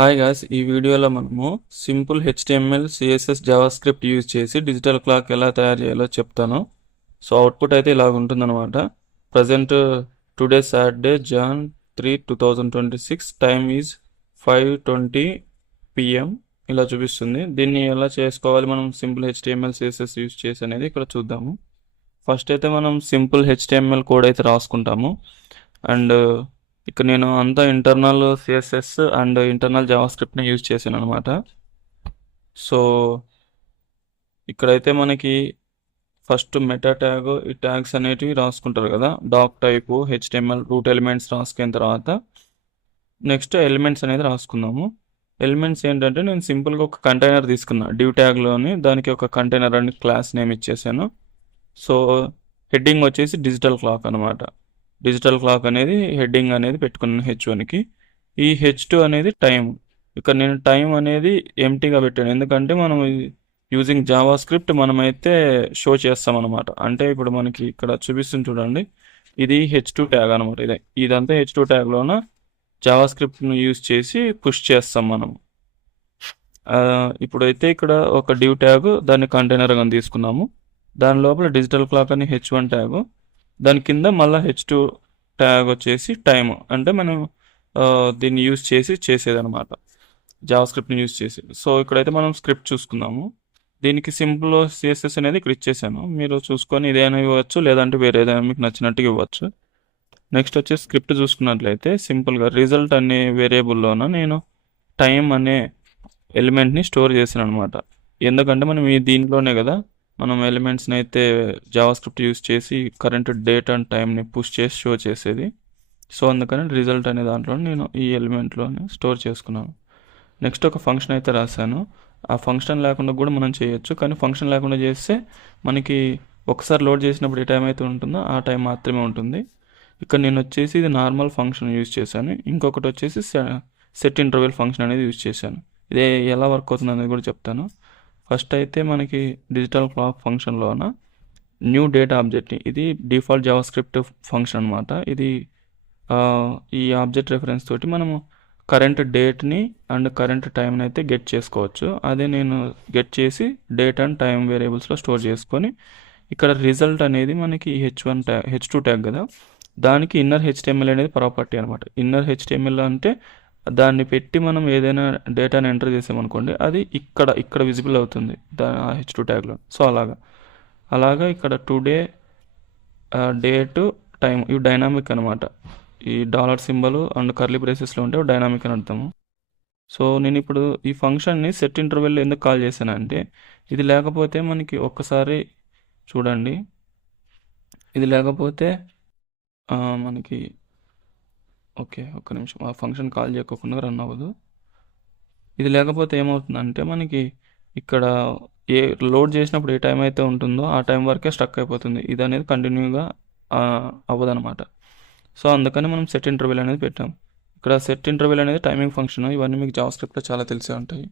Hi guys, ఈ వీడియోలో మనము simple HTML, CSS, JavaScript use చేసి డిజిటల్ క్లాక్ ఎలా తయారు చేయాలో చెప్తాను. సో అవుట్పుట్ అయితే ఇలాగ ఉంటుందన్నమాట. Present today Saturday Jan 3, 2026, time is 5:20 PM ఇలా చూపిస్తుంది. దీన్ని ఎలా చేసుకోవాలి మనం సింపుల్ HTML, CSS యూజ్ చేసి అనేది ఇక్కడ చూద్దాము. ఫస్ట్ అయితే మనం సింపుల్ HTML కోడ్ అయితే రాసుకుంటాము. అండ్ ఇక్కడ నేను అంతా ఇంటర్నల్ CSS అండ్ ఇంటర్నల్ జావాస్క్రిప్ట్ని యూజ్ చేశాను అనమాట. సో ఇక్కడైతే మనకి ఫస్ట్ మెటా ట్యాగ్, ఈ ట్యాగ్స్ అనేటివి రాసుకుంటారు కదా. Doctype, HTML, root elements రాసుకున్న తర్వాత నెక్స్ట్ ఎలిమెంట్స్ అనేది రాసుకుందాము. ఎలిమెంట్స్ ఏంటంటే నేను సింపుల్గా ఒక కంటైనర్ తీసుకున్నా డివ్ ట్యాగ్లోని, దానికి ఒక కంటైనర్ అని క్లాస్ నేమ్ ఇచ్చేసాను. సో హెడ్డింగ్ వచ్చేసి డిజిటల్ క్లాక్ అనమాట. డిజిటల్ క్లాక్ అనేది హెడ్డింగ్ అనేది పెట్టుకున్నాను H1కి. ఈ H2 అనేది టైం. ఇక్కడ నేను టైం అనేది ఎంటీగా పెట్టాను, ఎందుకంటే మనం యూజింగ్ జావా స్క్రిప్ట్ మనమైతే షో చేస్తాం అనమాట. అంటే ఇప్పుడు మనకి ఇక్కడ చూపిస్తుంది చూడండి, ఇది H2 ట్యాగ్ అనమాట. ఇదంతా H2 ట్యాగ్లోన జావా స్క్రిప్ట్ను యూజ్ చేసి పుష్ చేస్తాం మనం. ఇప్పుడైతే ఇక్కడ ఒక డివ్ ట్యాగ్, దాన్ని కంటైనర్గా తీసుకున్నాము. దాని లోపల డిజిటల్ క్లాక్ అని H1 ట్యాగ్, దాని కింద మళ్ళీ H2 ట్యాగ్ వచ్చేసి టైం. అంటే మనం దీన్ని యూజ్ చేసి చేసేదనమాట, జావా స్క్రిప్ట్ని యూజ్ చేసి. సో ఇక్కడైతే మనం స్క్రిప్ట్ చూసుకుందాము. దీనికి సింపుల్ CSS అనేది ఇక్కడ ఇచ్చేసాను. మీరు చూసుకొని ఇదైనా ఇవ్వచ్చు, లేదంటే వేరే ఏదైనా మీకు నచ్చినట్టుగా ఇవ్వచ్చు. నెక్స్ట్ వచ్చేసి స్క్రిప్ట్ చూసుకున్నట్లయితే సింపుల్గా రిజల్ట్ అనే వేరియబుల్లోన నేను టైం అనే ఎలిమెంట్ని స్టోర్ చేశాను అనమాట. ఎందుకంటే మనం ఈ దీంట్లోనే కదా మనం ఎలిమెంట్స్ని అయితే జావా స్క్రిప్ట్ యూజ్ చేసి కరెంట్ డేట్ అండ్ టైంని పుష్ చేసి షో చేసేది. సో అందుకని రిజల్ట్ అనే దాంట్లో నేను ఈ ఎలిమెంట్లోనే స్టోర్ చేసుకున్నాను. నెక్స్ట్ ఒక ఫంక్షన్ అయితే రాశాను. ఆ ఫంక్షన్ లేకుండా కూడా మనం చేయొచ్చు, కానీ ఫంక్షన్ లేకుండా చేస్తే మనకి ఒకసారి లోడ్ చేసినప్పుడు ఏ టైం అయితే ఉంటుందో ఆ టైం మాత్రమే ఉంటుంది. ఇక్కడ నేను వచ్చేసి ఇది నార్మల్ ఫంక్షన్ యూజ్ చేశాను. ఇంకొకటి వచ్చేసి సెట్ ఇంటర్వెల్ ఫంక్షన్ అనేది యూజ్ చేశాను. ఇదే ఎలా వర్క్ అవుతుంది అనేది కూడా చెప్తాను. ఫస్ట్ అయితే మనకి డిజిటల్ క్లాక్ ఫంక్షన్లోన న్యూ డేటా ఆబ్జెక్ట్ని, ఇది డిఫాల్ట్ జావా స్క్రిప్ట్ ఫంక్షన్ అనమాట. ఇది ఈ ఆబ్జెక్ట్ రెఫరెన్స్ తోటి మనము కరెంట్ డేట్ని అండ్ కరెంట్ టైంని అయితే గెట్ చేసుకోవచ్చు. అదే నేను గెట్ చేసి డేట్ అండ్ టైం వేరియబుల్స్లో స్టోర్ చేసుకొని, ఇక్కడ రిజల్ట్ అనేది మనకి H1 ట్యాగ్, H2 ట్యాగ్ కదా, దానికి ఇన్నర్ HTML అనేది ప్రాపర్టీ అనమాట. ఇన్నర్ HTML అంటే దాన్ని పెట్టి మనం ఏదైనా డేటాని ఎంటర్ చేసామనుకోండి, అది ఇక్కడ విజిబుల్ అవుతుంది H2 ట్యాగ్లో. సో అలాగా ఇక్కడ టుడే, డేట్, టైం ఇవి డైనామిక్ అనమాట. ఈ డాలర్ సింబల్ అండ్ కర్లీ బ్రేసెస్లో ఉంటే డైనామిక్ అని అర్థము. సో నేను ఇప్పుడు ఈ ఫంక్షన్ని సెట్ ఇంటర్వెల్ ఎందుకు కాల్ చేశానంటే, ఇది లేకపోతే మనకి ఒక్కసారి చూడండి, ఇది లేకపోతే మనకి ఓకే ఒక్క నిమిషం, ఆ ఫంక్షన్ కాల్ చేయకుండా రన్ అవ్వదు. ఇది లేకపోతే ఏమవుతుందంటే మనకి ఇక్కడ ఏ లోడ్ చేసినప్పుడు ఏ టైం అయితే ఉంటుందో ఆ టైం వరకే స్టక్ అయిపోతుంది. ఇది అనేది కంటిన్యూగా అవ్వదనమాట. సో అందుకని మనం సెట్ ఇంటర్వెల్ అనేది పెట్టాం. ఇక్కడ సెట్ ఇంటర్వెల్ అనేది టైమింగ్ ఫంక్షన్. ఇవన్నీ మీకు జావా స్క్రిప్ట్లో చాలా తెలిసే ఉంటాయి.